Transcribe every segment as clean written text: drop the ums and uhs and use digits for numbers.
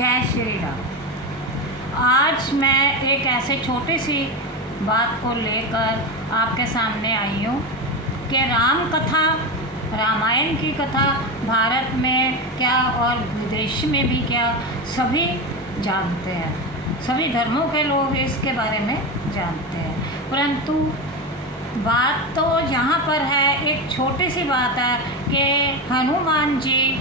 जय श्री राम। आज मैं एक ऐसे छोटी सी बात को लेकर आपके सामने आई हूँ कि राम कथा, रामायण की कथा भारत में क्या और विदेश में भी क्या सभी जानते हैं, सभी धर्मों के लोग इसके बारे में जानते हैं। परंतु बात तो यहाँ पर है, एक छोटी सी बात है कि हनुमान जी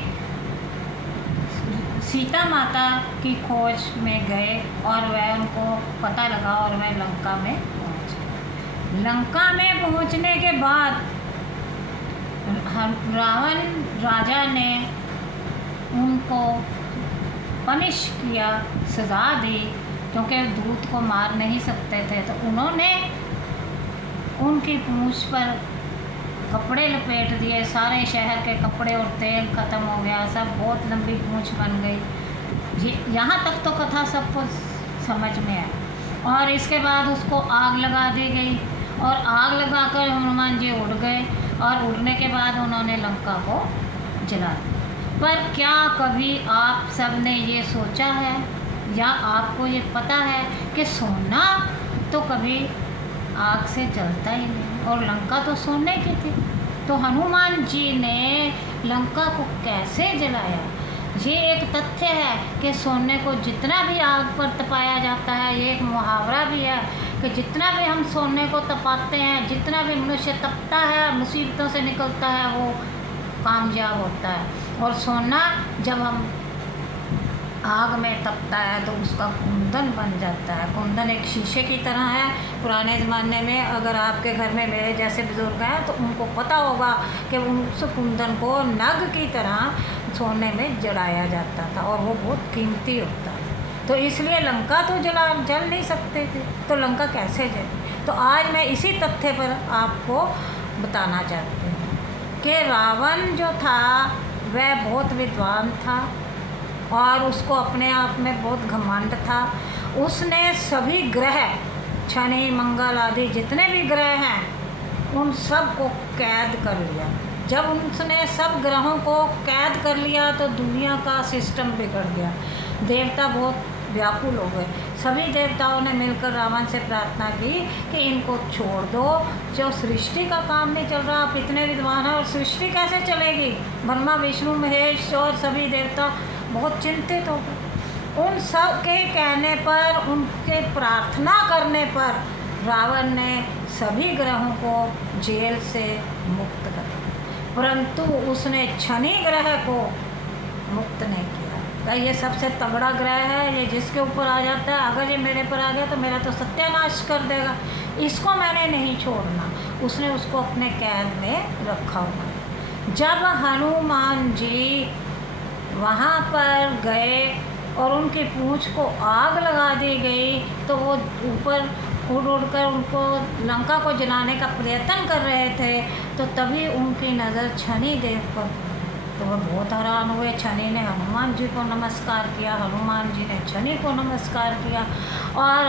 सीता माता की खोज में गए और वह उनको पता लगा और वह लंका में पहुँचे। लंका में पहुँचने के बाद रावण राजा ने उनको पनिश किया, सज़ा दी, क्योंकि दूत को मार नहीं सकते थे। तो उन्होंने उनकी पूंछ पर कपड़े लपेट दिए, सारे शहर के कपड़े और तेल ख़त्म हो गया, सब बहुत लंबी पूंछ बन गई। ये यहाँ तक तो कथा सबको समझ में आई। और इसके बाद उसको आग लगा दी गई और आग लगाकर हनुमान जी उड़ गए और उड़ने के बाद उन्होंने लंका को जला दिया। पर क्या कभी आप सब ने ये सोचा है या आपको ये पता है कि सोना तो कभी आग से जलता ही नहीं और लंका तो सोने की थी। तो हनुमान जी ने लंका को कैसे जलाया? ये एक तथ्य है कि सोने को जितना भी आग पर तपाया जाता है, ये एक मुहावरा भी है कि जितना भी हम सोने को तपाते हैं, जितना भी मनुष्य तपता है, मुसीबतों से निकलता है, वो कामयाब होता है। और सोना जब हम आग में तपता है तो उसका कुंदन बन जाता है। कुंदन एक शीशे की तरह है। पुराने ज़माने में अगर आपके घर में मेरे जैसे बुजुर्ग हैं तो उनको पता होगा कि उस कुंदन को नग की तरह सोने में जलाया जाता था और वो बहुत कीमती होता है। तो इसलिए लंका तो जल नहीं सकते थे, तो लंका कैसे जली? तो आज मैं इसी तथ्य पर आपको बताना चाहती हूँ कि रावण जो था वह बहुत विद्वान था और उसको अपने आप में बहुत घमंड था। उसने सभी ग्रह, शनि मंगल आदि जितने भी ग्रह हैं उन सब को कैद कर लिया। जब उसने सब ग्रहों को कैद कर लिया तो दुनिया का सिस्टम बिगड़ गया। देवता बहुत व्याकुल हो गए। सभी देवताओं ने मिलकर रावण से प्रार्थना की कि इनको छोड़ दो, जो सृष्टि का काम नहीं चल रहा। आप इतने विद्वान हैं और सृष्टि कैसे चलेगी? ब्रह्मा विष्णु महेश और सभी देवता बहुत चिंतित हो गए। उन सब के कहने पर, उनके प्रार्थना करने पर रावण ने सभी ग्रहों को जेल से मुक्त कर दिया, परंतु उसने शनि ग्रह को मुक्त नहीं किया। ये सबसे तगड़ा ग्रह है, ये जिसके ऊपर आ जाता है, अगर ये मेरे पर आ गया तो मेरा तो सत्यानाश कर देगा, इसको मैंने नहीं छोड़ना। उसने उसको अपने कैद में रखा हुआ। जब हनुमान जी वहाँ पर गए और उनकी पूंछ को आग लगा दी गई तो वो ऊपर उड़ उड़कर उनको लंका को जलाने का प्रयत्न कर रहे थे। तो तभी उनकी नज़र शनि देव पर, तो वह बहुत हैरान हुए। शनि ने हनुमान जी को नमस्कार किया, हनुमान जी ने शनि को नमस्कार किया और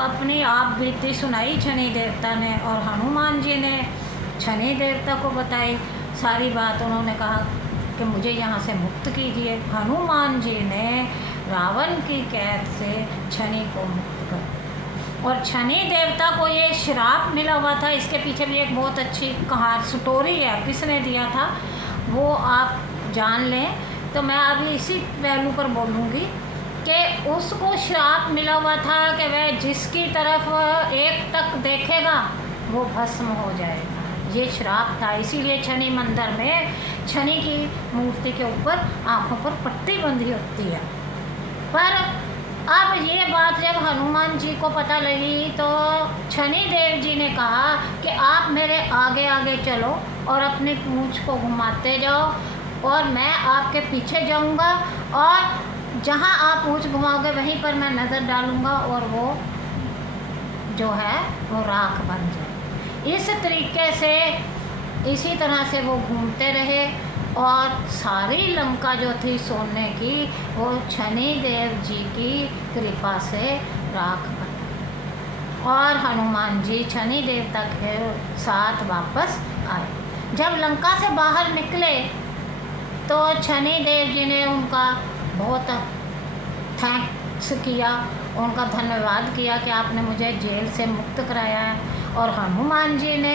अपनी आप बीती सुनाई शनि देवता ने, और हनुमान जी ने शनि देवता को बताई सारी बात। उन्होंने कहा कि मुझे यहाँ से मुक्त कीजिए। हनुमान जी ने रावण की कैद से शनि को मुक्त कर, और शनि देवता को ये श्राप मिला हुआ था। इसके पीछे भी एक बहुत अच्छी कहानी स्टोरी है, किसने दिया था वो आप जान लें। तो मैं अभी इसी पहलू पर बोलूँगी कि उसको श्राप मिला हुआ था कि वह जिसकी तरफ एक तक देखेगा वो भस्म हो जाएगा। ये श्राप था, इसीलिए शनि मंदिर में शनि की मूर्ति के ऊपर आँखों पर पट्टी बंधी होती है। पर अब ये बात जब हनुमान जी को पता लगी तो शनि देव जी ने कहा कि आप मेरे आगे आगे चलो और अपनी पूंछ को घुमाते जाओ और मैं आपके पीछे जाऊंगा, और जहां आप पूंछ घुमाओगे वहीं पर मैं नज़र डालूंगा और वो जो है वो राख बन जाए। इस तरीके से इसी तरह से वो घूमते रहे और सारी लंका जो थी सोने की वो शनि देव जी की कृपा से राख बन, और हनुमान जी शनि देवता के साथ वापस आए। जब लंका से बाहर निकले तो शनि देव जी ने उनका बहुत थैंक्स किया, उनका धन्यवाद किया कि आपने मुझे जेल से मुक्त कराया है। और हनुमान जी ने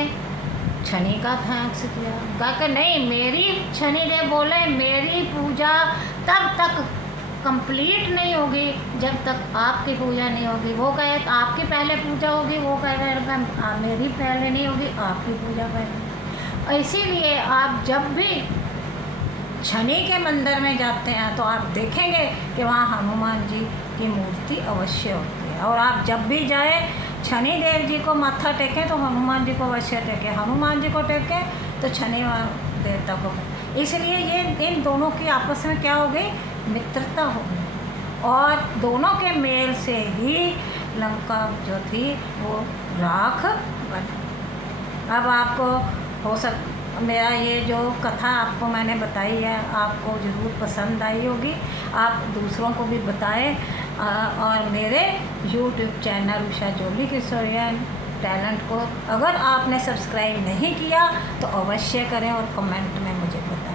शनि का थैंक्स किया, कहा कि नहीं, मेरी शनि देव बोले मेरी पूजा तब तक कंप्लीट नहीं होगी जब तक आपकी पूजा नहीं होगी। वो कहे आपकी पहले पूजा होगी, वो कह रहे मेरी पहले नहीं होगी, आपकी पूजा पहले। इसीलिए आप जब भी शनि के मंदिर में जाते हैं तो आप देखेंगे कि वहाँ हनुमान जी की मूर्ति अवश्य होती है। और आप जब भी जाए शनि देव जी को माथा टेकें तो हनुमान जी को अवश्य टेकें, हनुमान जी को टेकें तो शनि देवता को। इसलिए ये इन दोनों की आपस में क्या हो गई, मित्रता हो गई, और दोनों के मेल से ही लंका जो थी वो राख बनी। अब आपको मेरा ये जो कथा आपको मैंने बताई है आपको ज़रूर पसंद आई होगी। आप दूसरों को भी बताएं, और मेरे YouTube चैनल उषा जोली किशोरियन टैलेंट को अगर आपने सब्सक्राइब नहीं किया तो अवश्य करें और कमेंट में मुझे बताएं।